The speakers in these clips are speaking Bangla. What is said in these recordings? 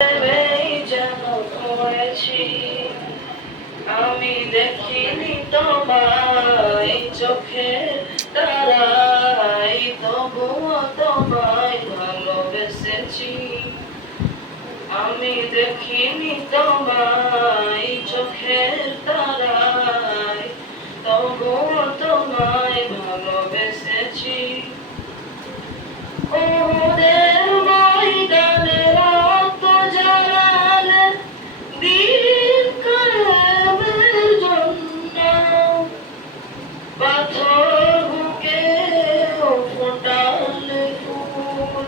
ভেবেই যেন পড়েছি, আমি দেখিনি তোমায় চোখের তারায়, তবুও তোমায় ভালোবেসেছি। আমি দেখিনি তোমায় চোখের তারায়, তবুও তোমায় ভালোবেসেছি। ওদের ময়দানে রক্ত ঝরালে দিন কায়েমের জন্য, পাথর বুকেও ফোটালে ফুল,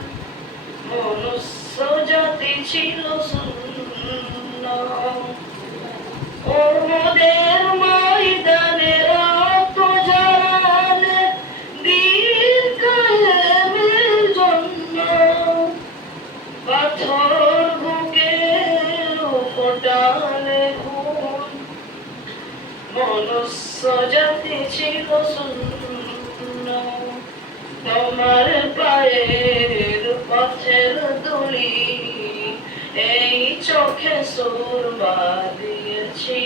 মনুষ্য জাতি ছিল শূন্য। ওদের ময়দানে রক্ত ঝরালে দিন কায়েমের জন্য, পাথর বুকেও ফোটালে ফুল, মনুষ্য জাতি ছিল শূন্য। তোমার পায়ের পথের ধুলি এই চোখে সুরমা দিয়েছি।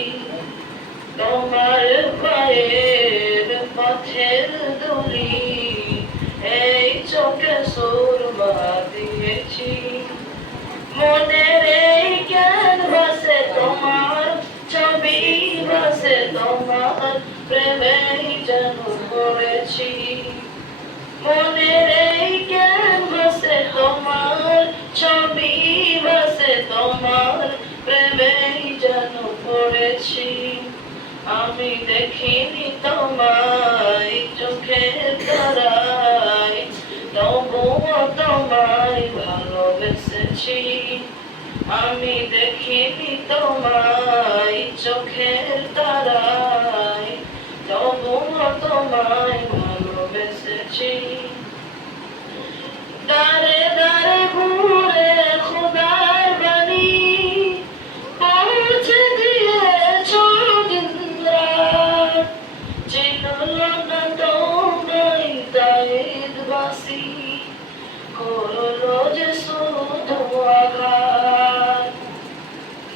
তোমার পায়ের পথের ধুলি এই চোখে সুরমা দিয়েছি। মনের এই ক্যানভাসে তোমার ছবি ভাসে, তোমার প্রেমেই যেন পড়েছি। মনের এই ক্যানভাসে তোমার ছবি ভাসে, তোমার প্রেমেই যেন পড়েছি। আমি দেখিনি তোমায় চোখের তারায়, তবুও তোমায় ভালোবেসেছি। আমি দেখিনি তোমায় চোখের তারায়, তবুও তোমায় ভালোবেসেছি। দারে দারে ঘুরে খোদার বাণী পৌঁছে দিয়েছ দিন-রাত, চিনল না তোমায় তাইদবাসী, করলো যে শুধু আঘাত।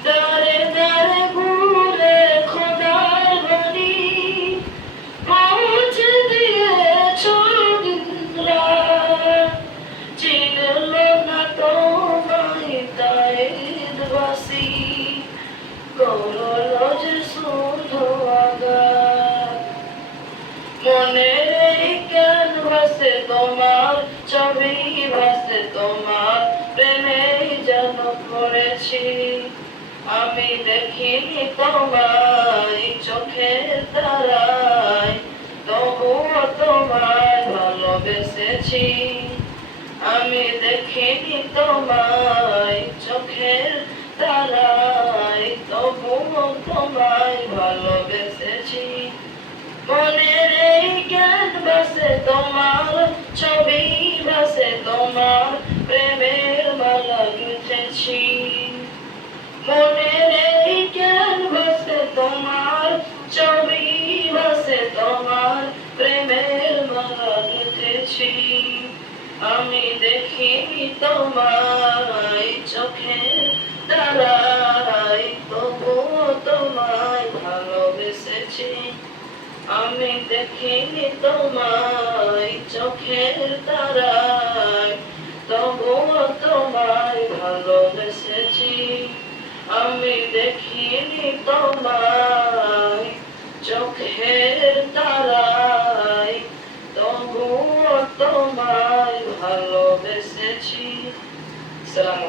দারে দারে ঘুরে খোদার বাণী পৌঁছে দিয়েছ দিন-রাত, চিনল না তোমায় তাইদবাসী, করলো যে শুধু আঘাত। মনের এই ক্যানভাসে তোমার ছবি ভাসে, তোমার প্রেমেই যেন পড়েছি। আমি দেখিনি তোমায় চোখের তারায়, তবুও তোমায় ভালোবেসেছি। আমি দেখিনি তোমায় চোখের তারায়, তবুও তোমায় ভালোবেসেছি। মনের এই ক্যানভাসে তোমার ছবি ভাসে, তোমার প্রেমের মালা গুঁথেছি। মনের এই ক্যানভাসে তোমার ছবি ভাসে, তোমার প্রেমের মালা গুঁথেছি। আমি দেখিনি তোমায় চোখের তারায়, তবুও তোমায় ভালোবেসেছি। আমি দেখিনি তোমায় চোখের তারায়, তবুও তোমায় ভালোবেসেছি। আমি দেখিনি তোমায় চোখের তারায়, তবুও তোমায় ভালোবেসেছি। সালাম।